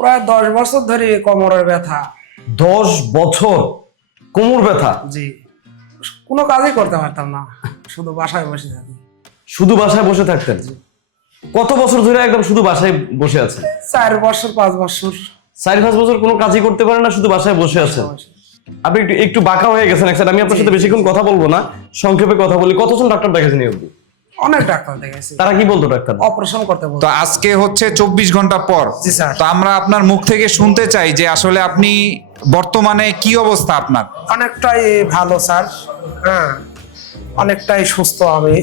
প্রায় 10 বছর ধরে কোমরের ব্যথা। 10 বছর কোমর ব্যথা? জি, কোনো কাজই করতে পারতাম না, শুধু বাসায় বসে থাকি। শুধু বাসায় বসে থাকতেন? কত বছর ধরে একদম শুধু বাসায় বসে আছেন? 4 বছর 5 বছর। 4-5 বছর কোনো কাজই করতে পারেন না, শুধু বাসায় বসে আছেন। আপনি একটু একটু বাঁকা হয়ে গেছেন। আমি আপনার সাথে বেশিক্ষণ কথা বলবো না, সংক্ষেপে কথা বলি। কতজন ডাক্তার দেখেছেন এই অবধি? অনেক ডাক্তার দেখেছি। তারা কি বলতো ডাক্তার? অপারেশন করতে বলতো। তো আজকে হচ্ছে 24 ঘন্টা পর। জি স্যার। তো আমরা আপনার মুখ থেকে শুনতে চাই যে আসলে আপনি বর্তমানে কি অবস্থা আপনার? অনেকটাই ভালো স্যার, হ্যাঁ, অনেকটাই সুস্থ আমি।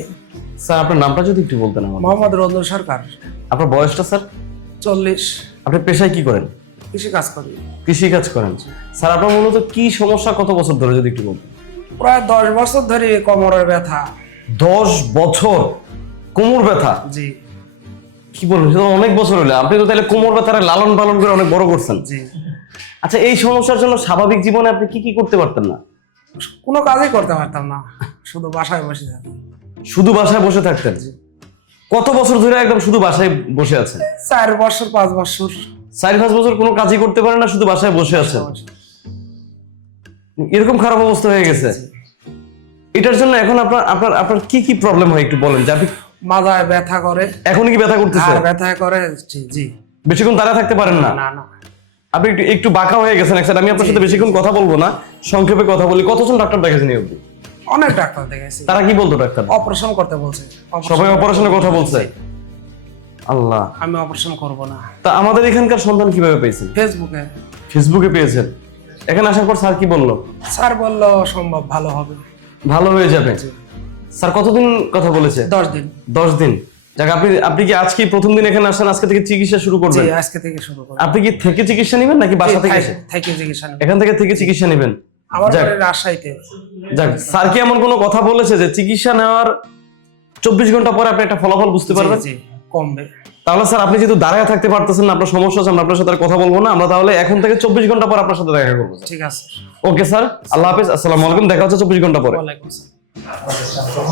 স্যার আপনার নামটা যদি একটু বলতেন আমাকে। মোহাম্মদ রঞ্জন সরকার। আপনার বয়সটা স্যার? 40। আপনি পেশায় কি করেন? কৃষি কাজ করি। কৃষি কাজ করেন? স্যার আপনার মূলত কি সমস্যা, কত বছর ধরে যদি একটু বলতেন? প্রায় 10 বছর ধরে কোমরের ব্যথা। 10 বছর কোমর ব্যথা? জি কি বলবেন, সেটা অনেক বছর হলো। আপনি তো তাহলে কোমর ব্যথার লালন পালন করে অনেক বড় করছেন। জি। আচ্ছা, এই সমস্যার জন্য স্বাভাবিক জীবনে আপনি কি কি করতে পারতেন না? কোনো কাজই করতে পারতাম না, শুধু বাসায় বসে থাকি। শুধু বাসায় বসে থাকতেন? কত বছর ধরে একদম শুধু বাসায় বসে আছেন? 4 বছর 5 বছর। 4-5 বছর কোনো কাজই করতে পারেন না, শুধু বাসায় বসে আছেন। এরকম খারাপ অবস্থা হয়ে গেছে। এটার জন্য এখন আপনার আপনার আপনার কি কি প্রবলেম হয় একটু বলেন। যে আপনি মাথায় ব্যথা করে। এখন কি ব্যথা করতেছে? আর ব্যথা করে। জি জি। বেশিক্ষণ দাঁড়ায় থাকতে পারেন না? না না। আপনি একটু একটু বাঁকা হয়ে গেছেন। আমি আপনার সাথে বেশিক্ষণ কথা বলবো না, সংক্ষেপে কথা বলি। কতজন ডাক্তার দেখেছেন এই অবধি? অনেক ডাক্তার দেখেছি। তারা কি বলতো ডাক্তার? অপারেশন করতে বলছে। সবাই অপারেশনের কথা বলছে? আল্লাহ, আমি অপারেশন করব না। তা আমাদের এখানকার সন্ধান কিভাবে পেয়েছেন? ফেসবুকে। ফেসবুকে পেয়েছেন? এখানে আসার পর স্যার কি বললো? স্যার বলল সম্ভব ভালো হবে। ভালো হয়ে যাবে। স্যার কতদিন কথা বলেছে? 10 দিন। 10 দিন। যাক, আপনি কি আজকে প্রথম দিন এখানে আসেন? আজকে থেকে চিকিৎসা শুরু জি, করবেন? আজকে থেকে শুরু করব। আপনি কি থেকে চিকিৎসা নেবেন নাকি বাসা থেকে এসে? থেকে চিকিৎসা নেব। এখান থেকে চিকিৎসা নেবেন? আমার যাক। বাড়ি রাজশাহীতে। যাক, স্যার কি এমন কোনো কথা বলেছে যে চিকিৎসা নেওয়ার 24 ঘন্টা পরে আপনি একটা ফলাফল বুঝতে পারবেন? জি, কমবে। তাহলে স্যার আপনি যেহেতু দাঁড়ায় থাকতে পারতেছেন না, আপনার সমস্যা আছে, আমরা আপনার সাথে আর কথা বলবো না। আমরা তাহলে এখন থেকে 24 ঘন্টা পর আপনার সাথে দেখা করবো। ঠিক আছে। ওকে স্যার, আল্লাহ হাফেজ, আসসালামু আলাইকুম। দেখা হচ্ছে 24 ঘন্টা পরে। ওয়ালাইকুম আসসালাম।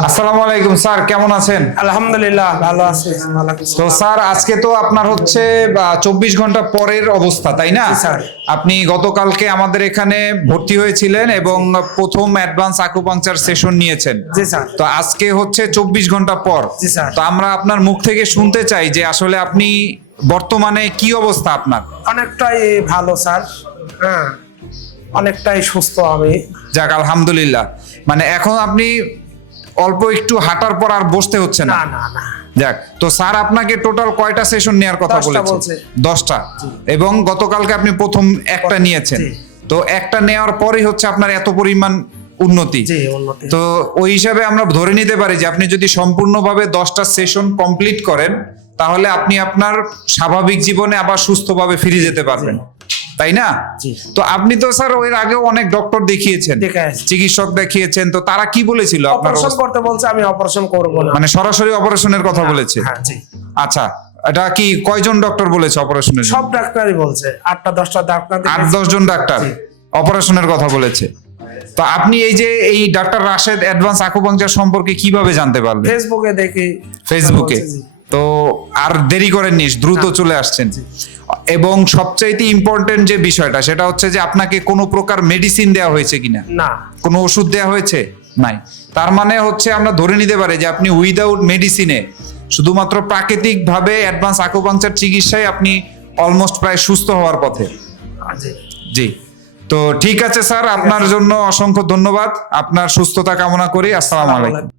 আসসালামু আলাইকুম স্যার, কেমন আছেন? আলহামদুলিল্লাহ ভালো আছি। তো স্যার আজকে তো আপনার হচ্ছে 24 ঘন্টা পরের অবস্থা, তাই না? জি, স্যার। আপনি গতকালকে আমাদের এখানে ভর্তি হয়েছিলেন এবং প্রথম অ্যাডভান্স আকুপাংচার সেশন নিয়েছেন। জি স্যার। তো আজকে হচ্ছে 24 ঘন্টা পর। জি, স্যার। তো আমরা আপনার মুখ থেকে শুনতে চাই যে আসলে আপনি বর্তমানে কি অবস্থা আপনার? অনেকটাই ভালো স্যার, হ্যাঁ, অনেকটাই সুস্থ আমি। যাক, আলহামদুলিল্লাহ। মানে এখন আপনি অল্প একটু হাঁটার পর আর বসতে হচ্ছে না? না না না। যাক, তো স্যার আপনাকে টোটাল কয়টা সেশন নেওয়ার কথা 10টা বলেছে? বলছে। 10টা। এবং গতকালকে আপনি প্রথম একটা নিয়েছেন। জি। তো একটা নেওয়ার পরেই হচ্ছে আপনার এত পরিমাণ উন্নতি। জি, উন্নতি। তো ওই হিসাবে আমরা ধরে নিতে পারি যে আপনি যদি সম্পূর্ণভাবে 10টা সেশন কমপ্লিট করেন তাহলে আপনি আপনার স্বাভাবিক জীবনে আবার সুস্থভাবে ফিরে যেতে পারবেন, তাই না? জি। তো আপনি তো স্যার এর আগেও অনেক ডক্টর দেখিয়েছেন, দেখিয়েছি। চিকিৎসক দেখিয়েছেন, তো তারা কি বলেছিল আপনার অপারেশন অবস্থা? করতে বলছে, আমি অপারেশন করব না। মানে সরাসরি অপারেশনের কথা বলেছে? হ্যাঁ জি। আচ্ছা, এটা কি কয়জন ডক্টর বলেছে অপারেশনের? সব ডাক্তারই বলছে, 8টা 10টা ডাক্তার। 8-10 জন ডাক্তার জি। অপারেশনের কথা বলেছে। তো আপনি এই ডাক্তার রাশেদ অ্যাডভান্স আকুপাংচার সম্পর্কে কিভাবে জানতে পারলেন? ফেসবুকে দেখি। ফেসবুকে। বলছে, জি। তো আর দেরি করেননি, দ্রুত চলে আসছেন। এবং সবচাইতে ইম্পর্টেন্ট যে বিষয়টা সেটা হচ্ছে যে আপনাকে কোনো প্রকার মেডিসিন দেওয়া হয়েছে কিনা? না। কোনো ওষুধ দেওয়া হয়েছে? নাই। তার মানে হচ্ছে আমরা ধরে নিতে পারি যে আপনি উইদাউট মেডিসিনে শুধুমাত্র প্রাকৃতিক ভাবে অ্যাডভান্স আকুপাংচার চিকিৎসায় আপনি অলমোস্ট প্রায় সুস্থ হওয়ার পথে। জি। জি। তো ঠিক আছে স্যার, আপনার জন্য অসংখ্য ধন্যবাদ। আপনার সুস্থতা কামনা করি। আসসালামু আলাইকুম।